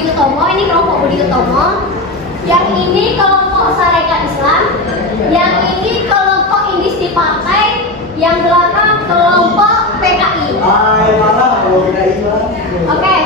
Budi Utomo, ini kelompok Budi Utomo. Yang ini kelompok Sarekat Islam. Yang ini kelompok Indisi Partai. Yang belakang kelompok PKI. Oke,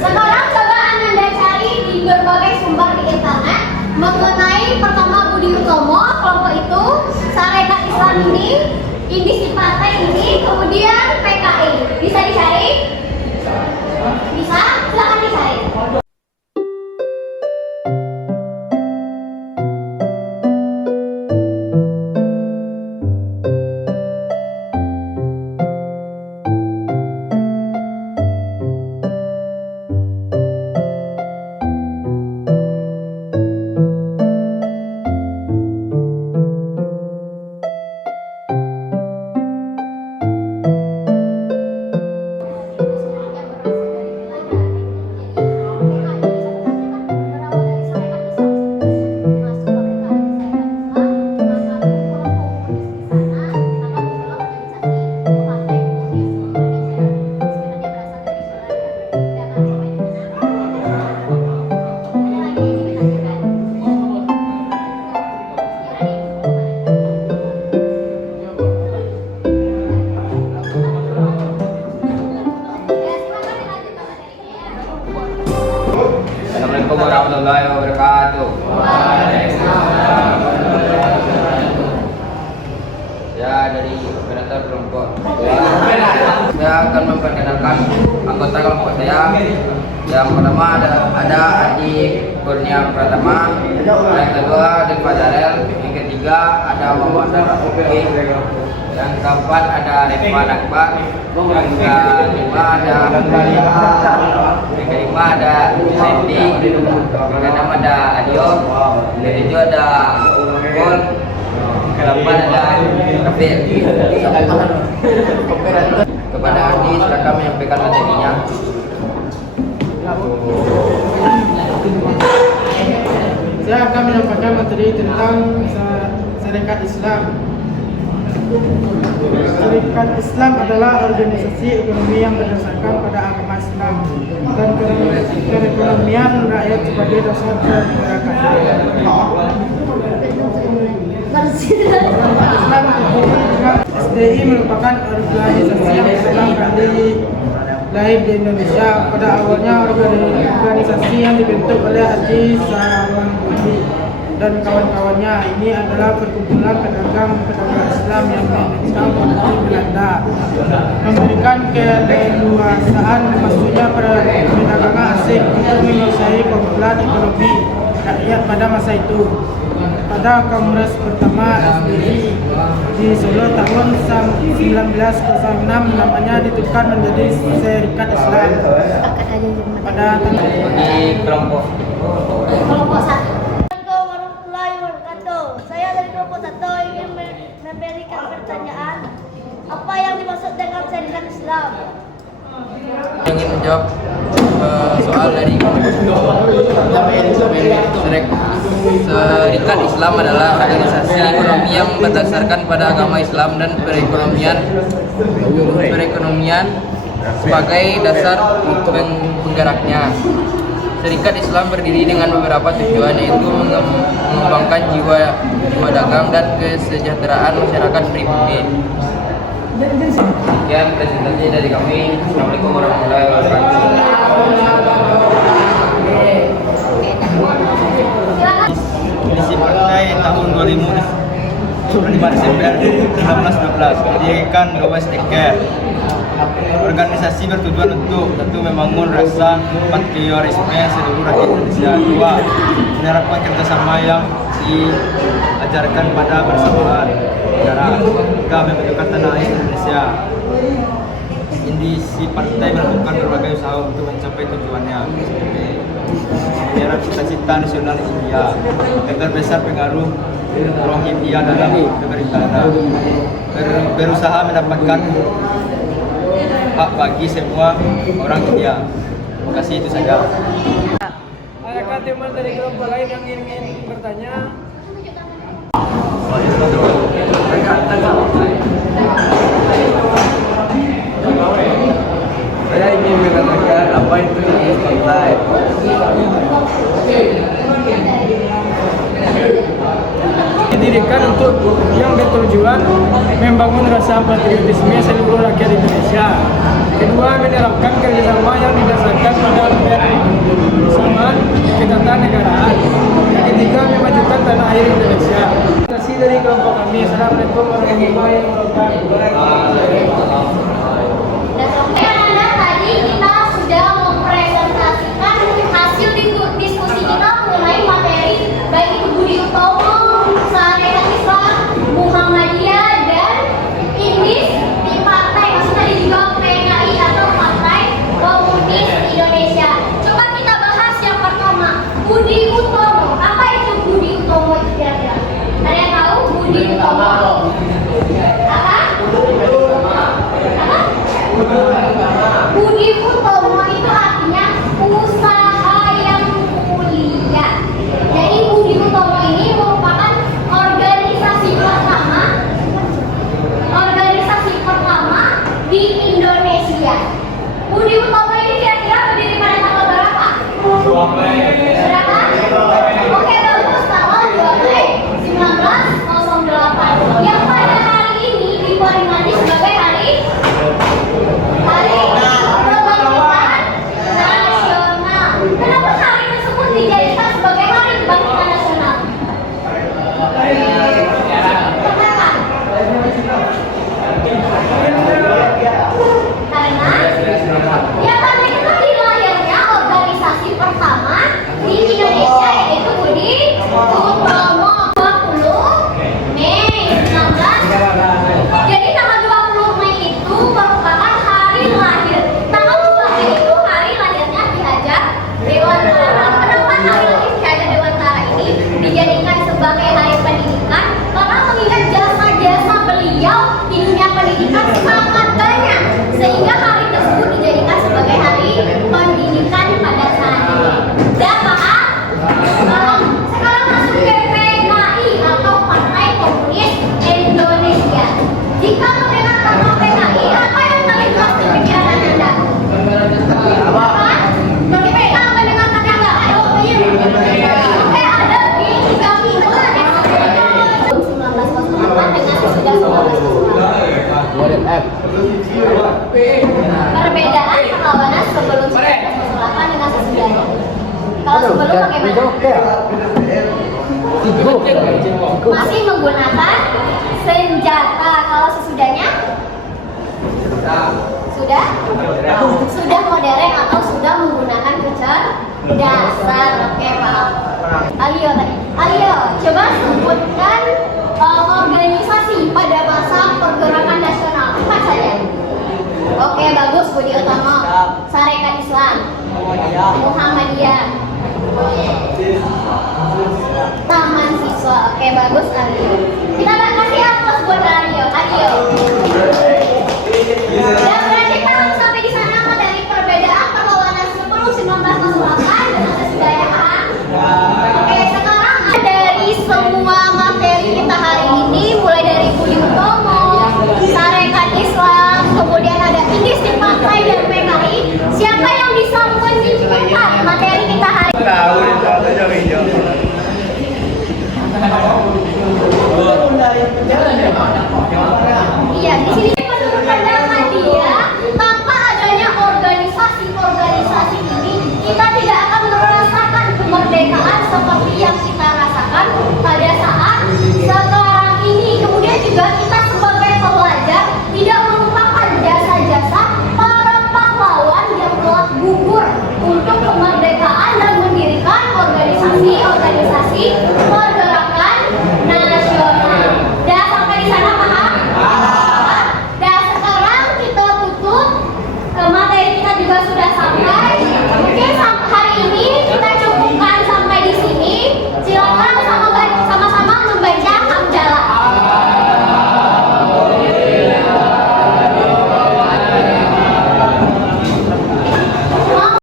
sekarang coba Anda cari di berbagai sumber di internet mengenai pertama Budi Utomo, kelompok itu, Sarekat Islam ini, Indisi Partai ini, kemudian PKI. Bisa dicari? Bisa? Silakan dicari. Assalamualaikum warahmatullahi wabarakatuh. Ya, dari operator kelompok saya akan memperkenalkan anggota kelompok saya. Yang pertama ada Adi Kurnia Pratama, yang kedua Adik Fajarel, yang ketiga ada Muhammad Rafiq, yang keempat ada Rifan Akbar, yang kelima ada yang kelima ada Sandy, yang keenam ada Adio, yang ketujuh ada Paul, ke-8 ada Rafiq. Kepada Adi silakan menyampaikan materinya. Saya akan menyampaikan materi tentang Sarekat Islam. Sarekat Islam adalah organisasi ekonomi yang berdasarkan pada agama Islam dan perekonomian rakyat sebagai dasar pergerakan. SDI merupakan organisasi yang Islam lahir di Indonesia. Pada awalnya organisasi yang dibentuk oleh Haji Samanhudi dan kawan-kawannya. Ini adalah perkumpulan pedagang Islam yang menentang politik Belanda, memberikan keleluasaan maksudnya perdagangan asing untuk menguasai kumpulan ekonomi rakyat pada masa itu. Pada Kongres pertama SDI di Solo tahun 1906 namanya ditukar menjadi Sarekat Islam. Pada Bagi kelompok satu. Assalamualaikum warahmatullahi wabarakatuh. Saya dari kelompok 1 ingin memberikan pertanyaan. Apa yang dimaksud dengan Sarekat Islam? ingin menjawab soal dari Sarekat Islam adalah organisasi ekonomi yang berdasarkan pada agama Islam dan perekonomian sebagai dasar penggeraknya. Sarekat Islam berdiri dengan beberapa tujuan, yaitu mengembangkan jiwa dagang dan kesejahteraan masyarakat pribumi. Sekian presentasi dari kami. Assalamualaikum warahmatullahi wabarakatuh. Indisi Partai tahun 2005 Desember 1912 didirikan KWSTK. Organisasi bertujuan untuk satu membangun rasa patriotisme seluruh rakyat Indonesia. Dua, menerapkan kerjasama yang diajarkan pada bersamaan negara. Tiga, memajukan tanah air Indonesia. Indisi partai melakukan berbagai usaha untuk mencapai tujuannya, seperti menyerap cita-cita nasional India, agar besar pengaruh Rohingya dalam pemerintahan, berusaha mendapatkan hak bagi semua orang India. Terima kasih, itu saja. adakah teman dari kelompok lain yang ingin bertanya? Saya ingin mengatakan apa itu indisi partai. rasa patriotisme seluruh rakyat Indonesia. Kedua, menerapkan kerjasama yang didasarkan pada kebersamaan ketatanegaraan negaraan. Yang ketiga, memajukan tanah air Indonesia. Terima kasih dari kelompok kami. Assalamualaikum warahmatullahi wabarakatuh. Dan anak-anak, tadi kita sudah mempresentasikan hasil diskusi kita mengenai materi baik itu Budi Utomo, Sarekat Islam, Muhammadiyah, dan Indis di partai, maksudnya juga PKI atau Partai Komunis Indonesia. Coba kita bahas yang pertama, Budi Utomo. Apa itu Budi Utomo itu kira-kira? Ada yang tahu Budi Utomo? Apa? Budi Utomo itu artinya usaha yang mulia. Jadi Budi Utomo ini merupakan organisasi pertama di Indonesia. Budi Utomo ini kira-kira berdiri pada tanggal berapa? Berapa? Oke, bagus, tanggal 2 Mei 1908 yang pada hari ini diperingati sebagai hari Kebangkitan Nasional. Kenapa hari tersebut dijadikan sebagai hari kebangkitan nasional? Kenapa? Karena itu dilahirnya organisasi pertama di Indonesia, yaitu Budi Utomo 20 Mei 19. Jadi tanggal 20 Mei itu merupakan hari lahir. Tanggal 2 Mei itu hari lahirnya Ki Hajar Dewantara. Kenapa hari lahir Ki Hajar Dewantara ini dijadikan sebagai hari pendidikan? Karena mengingat jasa-jasa beliau di dunia pendidikan sangat banyak, sehingga hari tersebut dijadikan sebagai hari pendidikan pada saat ini. Dan sekarang masuk ke PKI atau Partai Komunis Indonesia. Jika mendengar kata PKI, apa yang terlintas di pikiran Anda? Apa? Bagaimana mendengar kata PKI? Oke, ada di kami tahun 1908 dengan sesudah 1908. Perbedaan perlawanan sebelum 1908 dengan sesudahnya. Kalau sebelum bagaimana? Masih menggunakan senjata. Kalau sesudahnya? Sudah modern atau sudah menggunakan kecerdasan. Oke, paham. Alio, coba sebutkan organisasi pada masa pergerakan nasional. Apa saja? Oke, bagus. Budi Utomo, Sarekat Islam, Muhammadiyah, Taman Siswa. Oke, bagus, Alio.